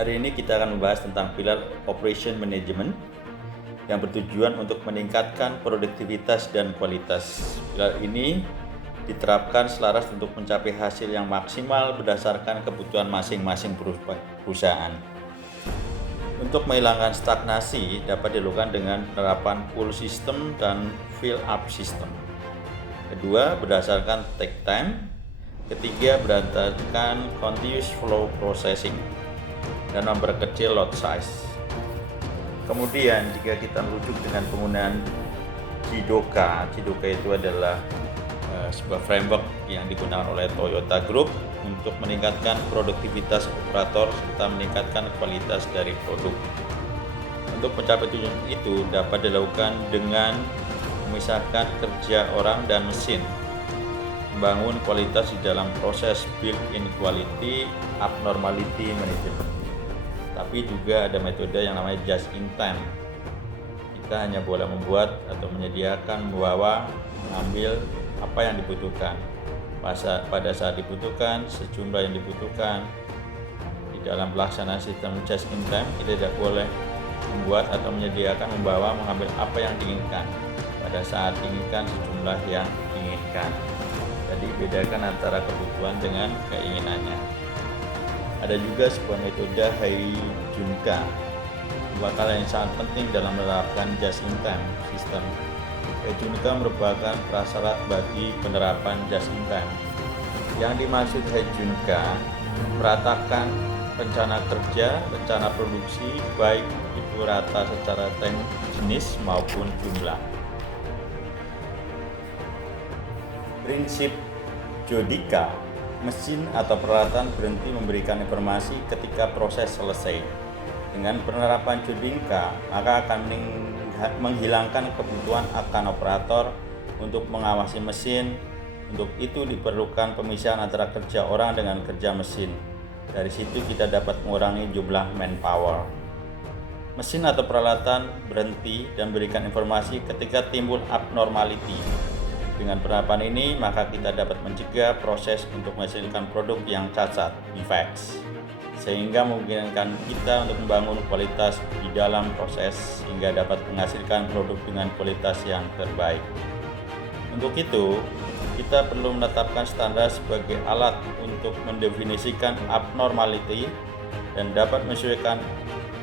Hari ini kita akan membahas tentang pilar Operation Management yang bertujuan untuk meningkatkan produktivitas dan kualitas. Pilar ini diterapkan selaras untuk mencapai hasil yang maksimal berdasarkan kebutuhan masing-masing perusahaan. Untuk menghilangkan stagnasi dapat dilakukan dengan penerapan pull system dan fill up system. Kedua, berdasarkan take time. Ketiga, berdasarkan continuous flow processing dan memperkecil lot size. Kemudian jika kita merujuk dengan penggunaan Jidoka itu adalah sebuah framework yang digunakan oleh Toyota Group untuk meningkatkan produktivitas operator serta meningkatkan kualitas dari produk. Untuk mencapai tujuan itu dapat dilakukan dengan memisahkan kerja orang dan mesin, membangun kualitas di dalam proses built-in quality abnormality management. Tapi juga ada metode yang namanya just in time. Kita hanya boleh membuat atau menyediakan, membawa, mengambil apa yang dibutuhkan pada saat dibutuhkan, sejumlah yang dibutuhkan. Di dalam pelaksanaan sistem just in time, kita tidak boleh membuat atau menyediakan, membawa, mengambil apa yang diinginkan pada saat diinginkan, sejumlah yang diinginkan. Jadi bedakan antara kebutuhan dengan keinginannya. Ada juga sebuah metode Haijunka, bakal yang sangat penting dalam menerapkan just in time system. Haijunka merupakan prasyarat bagi penerapan just in time. Yang dimaksud Haijunka meratakan rencana kerja, rencana produksi, baik itu rata secara jenis maupun jumlah. Prinsip Jodika, mesin atau peralatan berhenti memberikan informasi ketika proses selesai. Dengan penerapan Jodika, maka akan menghilangkan kebutuhan akan operator untuk mengawasi mesin. Untuk itu diperlukan pemisahan antara kerja orang dengan kerja mesin. Dari situ kita dapat mengurangi jumlah manpower. Mesin atau peralatan berhenti dan berikan informasi ketika timbul abnormality. Dengan penerapan ini, maka kita dapat mencegah proses untuk menghasilkan produk yang cacat, defects, sehingga memungkinkan kita untuk membangun kualitas di dalam proses sehingga dapat menghasilkan produk dengan kualitas yang terbaik. Untuk itu, kita perlu menetapkan standar sebagai alat untuk mendefinisikan abnormality dan dapat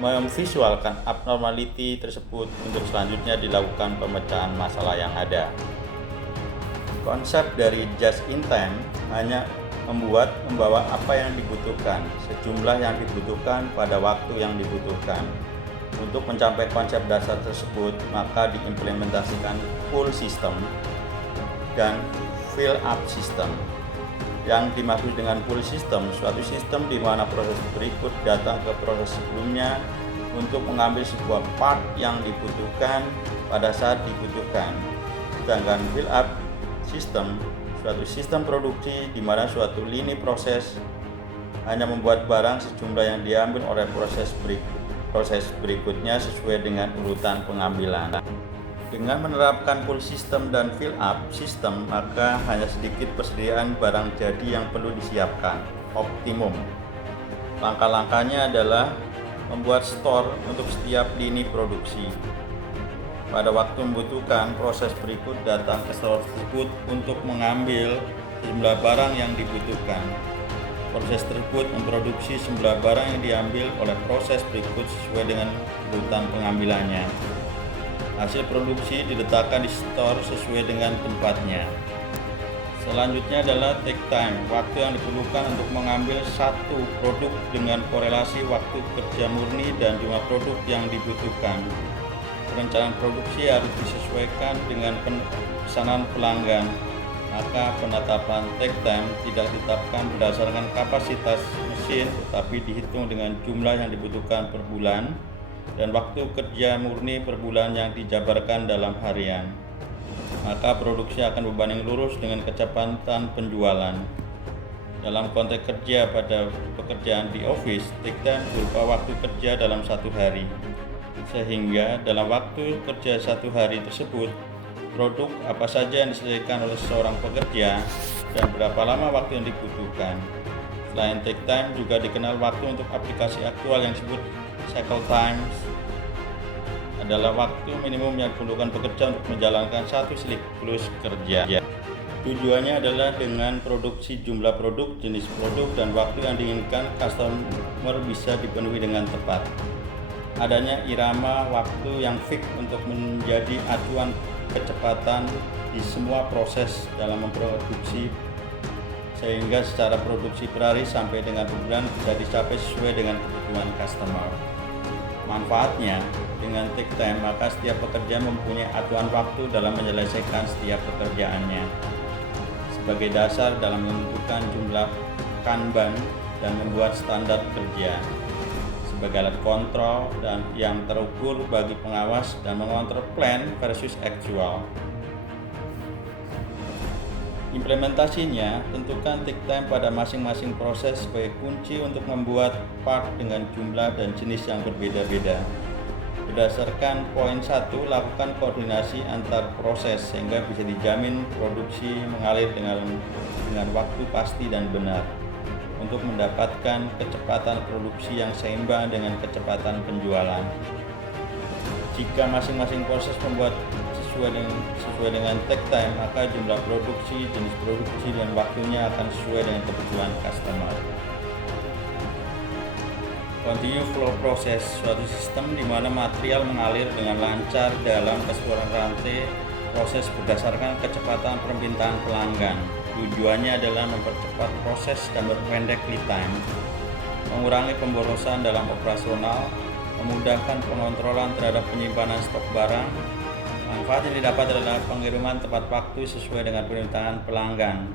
memvisualkan abnormality tersebut untuk selanjutnya dilakukan pemecahan masalah yang ada. Konsep dari just in time hanya membawa apa yang dibutuhkan, sejumlah yang dibutuhkan pada waktu yang dibutuhkan. Untuk mencapai konsep dasar tersebut, maka diimplementasikan pull system dan fill up system. Yang dimaksud dengan pull system, suatu sistem di mana proses berikut datang ke proses sebelumnya untuk mengambil sebuah part yang dibutuhkan pada saat dibutuhkan. Sedangkan fill up sistem, suatu sistem produksi di mana suatu lini proses hanya membuat barang sejumlah yang diambil oleh proses berikutnya sesuai dengan urutan pengambilan. Dengan menerapkan pull system dan fill up system, maka hanya sedikit persediaan barang jadi yang perlu disiapkan optimum. Langkah-langkahnya adalah membuat store untuk setiap lini produksi. Pada waktu membutuhkan, proses berikut datang ke store tersebut untuk mengambil jumlah barang yang dibutuhkan. Proses tersebut memproduksi jumlah barang yang diambil oleh proses berikut sesuai dengan urutan pengambilannya. Hasil produksi diletakkan di store sesuai dengan tempatnya. Selanjutnya adalah take time, waktu yang diperlukan untuk mengambil satu produk dengan korelasi waktu kerja murni dan jumlah produk yang dibutuhkan. Perencanaan produksi harus disesuaikan dengan pesanan pelanggan, maka penetapan take time tidak ditetapkan berdasarkan kapasitas mesin tetapi dihitung dengan jumlah yang dibutuhkan per bulan dan waktu kerja murni per bulan yang dijabarkan dalam harian. Maka produksi akan berbanding lurus dengan kecepatan penjualan. Dalam konteks kerja pada pekerjaan di office, take time berupa waktu kerja dalam satu hari. Sehingga dalam waktu kerja satu hari tersebut, produk apa saja yang diselesaikan oleh seorang pekerja dan berapa lama waktu yang dibutuhkan. Selain take time, juga dikenal waktu untuk aplikasi aktual yang disebut cycle times adalah waktu minimum yang diperlukan pekerja untuk menjalankan satu siklus kerja. Tujuannya adalah dengan produksi jumlah produk, jenis produk, dan waktu yang diinginkan customer bisa dipenuhi dengan tepat. Adanya irama waktu yang fix untuk menjadi acuan kecepatan di semua proses dalam memproduksi, sehingga secara produksi per hari sampai dengan bulan bisa dicapai sesuai dengan kebutuhan customer. Manfaatnya, dengan take time maka setiap pekerja mempunyai acuan waktu dalam menyelesaikan setiap pekerjaannya. Sebagai dasar dalam menentukan jumlah Kanban dan membuat standar kerja. Sebagai alat kontrol dan yang terukur bagi pengawas dan mengontrol plan versus actual. Implementasinya, tentukan take time pada masing-masing proses sebagai kunci untuk membuat part dengan jumlah dan jenis yang berbeda-beda. Berdasarkan poin 1, lakukan koordinasi antar proses sehingga bisa dijamin produksi mengalir dengan waktu pasti dan benar untuk mendapatkan kecepatan produksi yang seimbang dengan kecepatan penjualan. Jika masing-masing proses membuat sesuai dengan take time, maka jumlah produksi, jenis produksi, dan waktunya akan sesuai dengan kebutuhan customer. Continue flow process, suatu sistem di mana material mengalir dengan lancar dalam keseluruhan rantai proses berdasarkan kecepatan permintaan pelanggan. Tujuannya adalah mempercepat proses dan memperpendek lead time, mengurangi pemborosan dalam operasional, memudahkan pengontrolan terhadap penyimpanan stok barang. Manfaat yang didapat adalah pengiriman tepat waktu sesuai dengan permintaan pelanggan,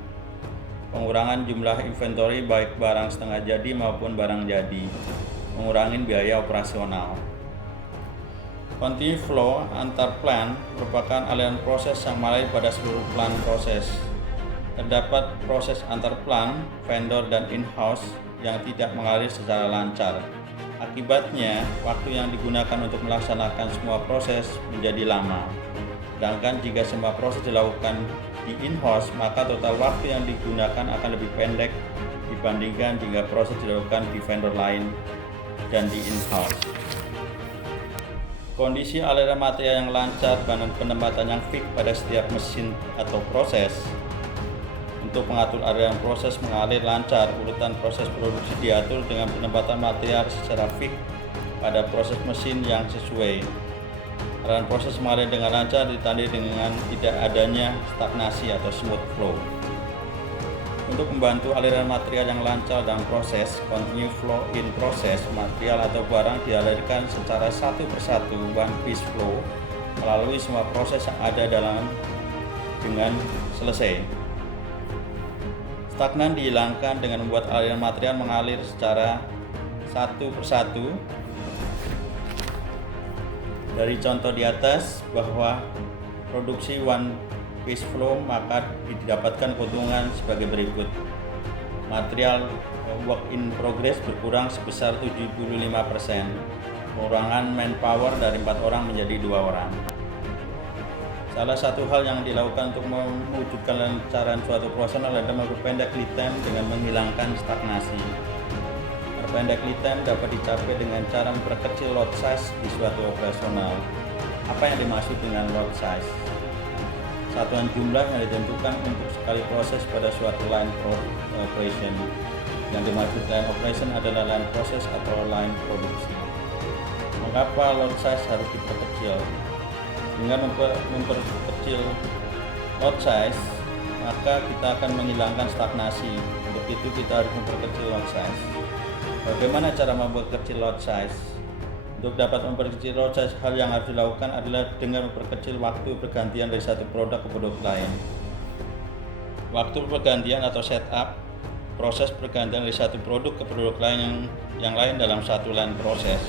pengurangan jumlah inventory baik barang setengah jadi maupun barang jadi, mengurangi biaya operasional. Continue flow antar plan merupakan aliran proses yang mengalir pada seluruh plan proses. Terdapat proses antar plan, vendor, dan in-house yang tidak mengalir secara lancar. Akibatnya, waktu yang digunakan untuk melaksanakan semua proses menjadi lama. Sedangkan jika semua proses dilakukan di in-house, maka total waktu yang digunakan akan lebih pendek dibandingkan jika proses dilakukan di vendor lain dan di in-house. Kondisi aliran material yang lancar dan penempatan yang fix pada setiap mesin atau proses. Untuk mengatur aliran proses mengalir lancar, urutan proses produksi diatur dengan penempatan material secara fix pada proses mesin yang sesuai. Aliran proses mengalir dengan lancar ditandai dengan tidak adanya stagnasi atau smooth flow. Untuk membantu aliran material yang lancar dalam proses, continue flow in process, material atau barang dialirkan secara satu persatu one piece flow melalui semua proses yang ada dengan selesai. Stagnan dihilangkan dengan membuat aliran material mengalir secara satu persatu. Dari contoh di atas bahwa produksi one piece flow maka didapatkan keuntungan sebagai berikut. Material work in progress berkurang sebesar 75%. Pengurangan manpower dari 4 orang menjadi 2 orang. Salah satu hal yang dilakukan untuk mewujudkan lancaran suatu proses adalah memperpendek lead time dengan menghilangkan stagnasi. Memperpendek lead time dapat dicapai dengan cara memperkecil lot size di suatu operasional. Apa yang dimaksud dengan lot size? Satuan jumlah yang ditentukan untuk sekali proses pada suatu line operation. Yang dimaksud line operation adalah line proses atau line produksi. Mengapa lot size harus diperkecil? Dengan memperkecil lot size, maka kita akan menghilangkan stagnasi. Untuk itu kita harus memperkecil lot size. Bagaimana cara memperkecil lot size? Untuk dapat memperkecil lot size, hal yang harus dilakukan adalah dengan memperkecil waktu pergantian dari satu produk ke produk lain. Waktu pergantian atau setup, proses pergantian dari satu produk ke produk lain yang lain dalam satu line proses.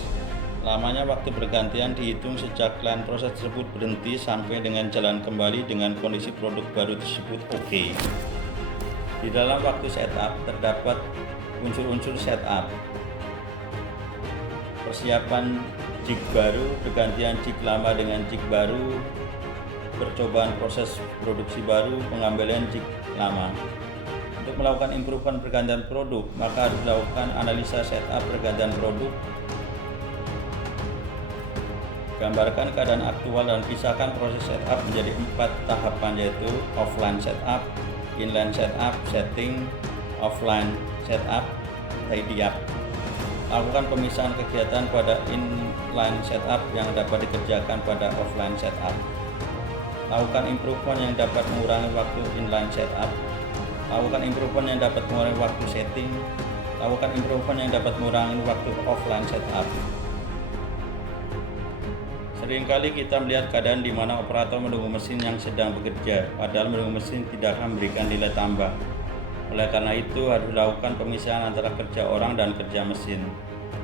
Lamanya waktu pergantian dihitung sejak line proses tersebut berhenti sampai dengan jalan kembali dengan kondisi produk baru tersebut oke. Di dalam waktu setup terdapat unsur-unsur setup. Persiapan jig baru, pergantian jig lama dengan jig baru, percobaan proses produksi baru, pengambilan jig lama. Untuk Untuk melakukan improvement pergantian produk, maka harus dilakukan analisa setup pergantian produk, gambarkan keadaan aktual dan pisahkan proses setup menjadi 4 tahapan, yaitu offline setup, inline setup, setting, offline setup, tidy up. Lakukan pemisahan kegiatan pada inline setup yang dapat dikerjakan pada offline setup. Lakukan improvement yang dapat mengurangi waktu inline setup. Lakukan improvement yang dapat mengurangi waktu setting. Lakukan improvement yang dapat mengurangi waktu offline setup. Seringkali kita melihat keadaan di mana operator menunggu mesin yang sedang bekerja, padahal menunggu mesin tidak akan memberikan nilai tambah. Oleh karena itu, harus dilakukan pemisahan antara kerja orang dan kerja mesin.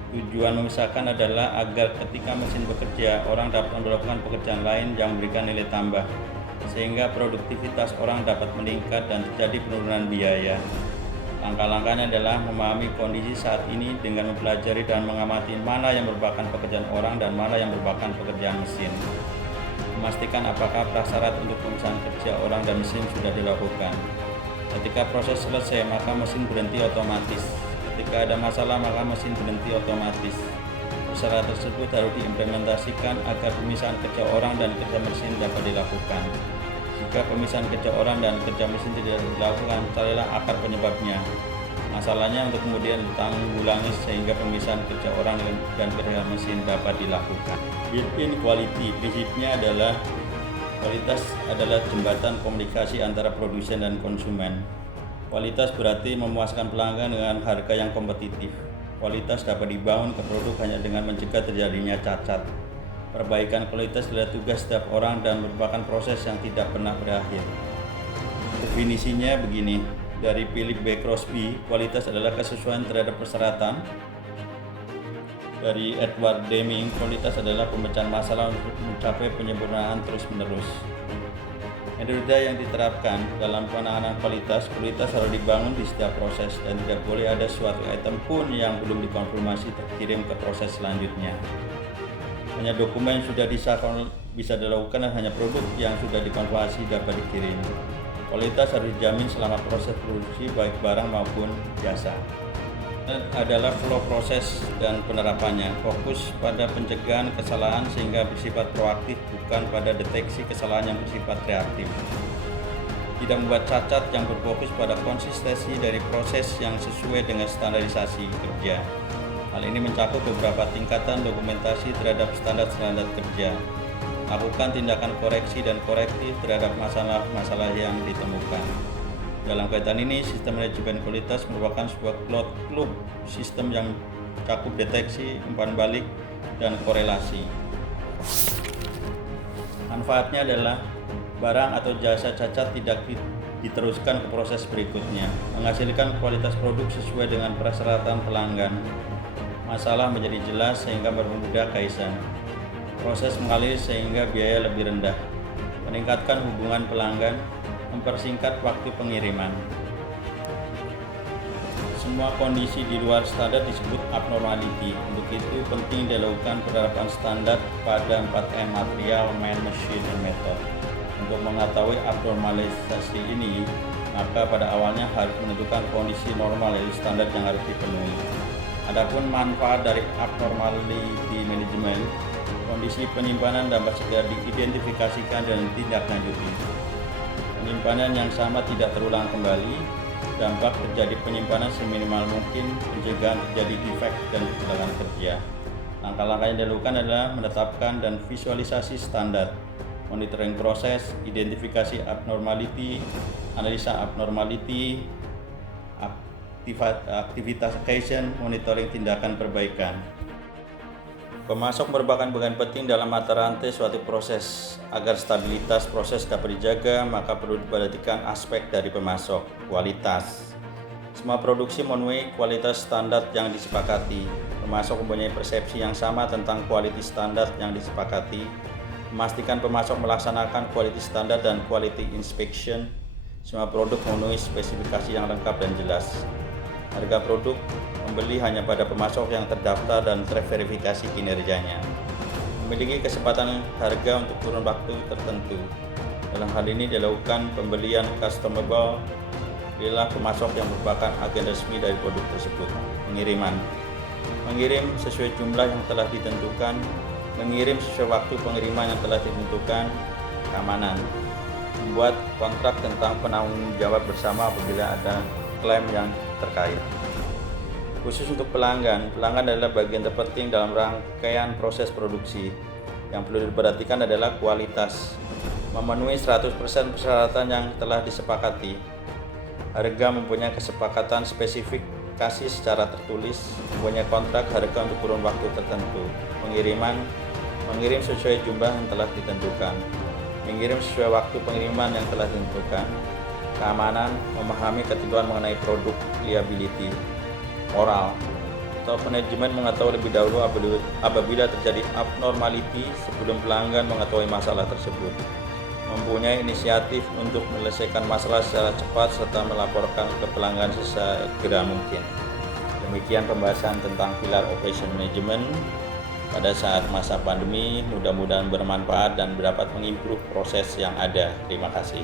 Tujuan memisahkan adalah agar ketika mesin bekerja, orang dapat melakukan pekerjaan lain yang memberikan nilai tambah, sehingga produktivitas orang dapat meningkat dan terjadi penurunan biaya. Langkah-langkahnya adalah memahami kondisi saat ini dengan mempelajari dan mengamati mana yang merupakan pekerjaan orang dan mana yang merupakan pekerjaan mesin. Memastikan apakah prasyarat untuk pemisahan kerja orang dan mesin sudah dilakukan. Ketika proses selesai, maka mesin berhenti otomatis. Ketika ada masalah, maka mesin berhenti otomatis. Prasyarat tersebut harus diimplementasikan agar pemisahan kerja orang dan kerja mesin dapat dilakukan. Jika pemisahan kerja orang dan kerja mesin tidak dilakukan, carilah akar penyebabnya. Masalahnya untuk kemudian ditanggulangi sehingga pemisahan kerja orang dan kerja mesin dapat dilakukan. Built-in quality, prinsipnya adalah kualitas adalah jembatan komunikasi antara produsen dan konsumen. Kualitas berarti memuaskan pelanggan dengan harga yang kompetitif. Kualitas dapat dibangun ke produk hanya dengan mencegah terjadinya cacat. Perbaikan kualitas adalah tugas setiap orang dan merupakan proses yang tidak pernah berakhir. Definisinya begini, dari Philip B. Crosby, kualitas adalah kesesuaian terhadap persyaratan. Dari Edward Deming, kualitas adalah pemecahan masalah untuk mencapai penyempurnaan terus-menerus. Metode yang diterapkan dalam penanganan kualitas harus dibangun di setiap proses dan tidak boleh ada suatu item pun yang belum dikonfirmasi terkirim ke proses selanjutnya. Hanya dokumen yang sudah disahkan bisa dilakukan dan hanya produk yang sudah dikonfirmasi dapat dikirim. Kualitas harus dijamin selama proses produksi baik barang maupun jasa. Adalah flow proses dan penerapannya, fokus pada pencegahan kesalahan sehingga bersifat proaktif, bukan pada deteksi kesalahan yang bersifat reaktif. Tidak membuat cacat yang berfokus pada konsistensi dari proses yang sesuai dengan standarisasi kerja. Hal ini mencakup beberapa tingkatan dokumentasi terhadap standar-standar kerja. Lakukan tindakan koreksi dan korektif terhadap masalah-masalah yang ditemukan. Dalam kaitan ini, sistem manajemen kualitas merupakan sebuah closed loop sistem yang cakup deteksi, umpan balik, dan korelasi. Manfaatnya adalah barang atau jasa cacat tidak diteruskan ke proses berikutnya, menghasilkan kualitas produk sesuai dengan persyaratan pelanggan. Masalah menjadi jelas sehingga mempermudah kaisan. Proses mengalir sehingga biaya lebih rendah. Meningkatkan hubungan pelanggan, mempersingkat waktu pengiriman. Semua kondisi di luar standar disebut abnormality. Untuk itu penting dilakukan penerapan standar pada 4M, material, man, machine, dan method. Untuk mengetahui abnormalisasi ini, maka pada awalnya harus menentukan kondisi normal yaitu standar yang harus dipenuhi. Adapun manfaat dari abnormality management, kondisi penyimpanan dapat segera diidentifikasikan dan ditindaklanjuti. Penyimpanan yang sama tidak terulang kembali, dampak terjadi penyimpanan seminimal mungkin, pencegahan terjadi defek dan kecelakaan kerja. Langkah-langkah yang dilakukan adalah menetapkan dan visualisasi standar, monitoring proses, identifikasi abnormality, analisa abnormality, aktivitas action, monitoring tindakan perbaikan. Pemasok merupakan bagian penting dalam mata rantai suatu proses. Agar stabilitas proses dapat dijaga, maka perlu diperhatikan aspek dari pemasok, kualitas. Semua produksi memenuhi kualitas standar yang disepakati. Pemasok mempunyai persepsi yang sama tentang kualitas standar yang disepakati. Memastikan pemasok melaksanakan kualitas standar dan quality inspection. Semua produk memenuhi spesifikasi yang lengkap dan jelas. Harga produk membeli hanya pada pemasok yang terdaftar dan terverifikasi kinerjanya. Memiliki kesempatan harga untuk kurun waktu tertentu. Dalam hal ini dilakukan pembelian customable Pilihlah pemasok yang merupakan agen resmi dari produk tersebut. Pengiriman. Mengirim sesuai jumlah yang telah ditentukan. Mengirim sesuai waktu pengiriman yang telah ditentukan. Keamanan. Membuat kontrak tentang penanggung jawab bersama apabila ada klaim yang terkait. Khusus untuk pelanggan, pelanggan adalah bagian terpenting dalam rangkaian proses produksi. Yang perlu diperhatikan adalah kualitas, memenuhi 100% persyaratan yang telah disepakati. Harga mempunyai kesepakatan spesifikasi secara tertulis, mempunyai kontrak harga untuk kurun waktu tertentu. Pengiriman, mengirim sesuai jumlah yang telah ditentukan. Mengirim sesuai waktu pengiriman yang telah ditentukan. Keamanan, memahami ketentuan mengenai produk liability. Moral, atau manajemen mengetahui lebih dahulu apabila terjadi abnormality sebelum pelanggan mengetahui masalah tersebut. Mempunyai inisiatif untuk menyelesaikan masalah secara cepat serta melaporkan ke pelanggan sesegera mungkin. Demikian pembahasan tentang pilar operation management pada saat masa pandemi. Mudah-mudahan bermanfaat dan dapat mengimprove proses yang ada. Terima kasih.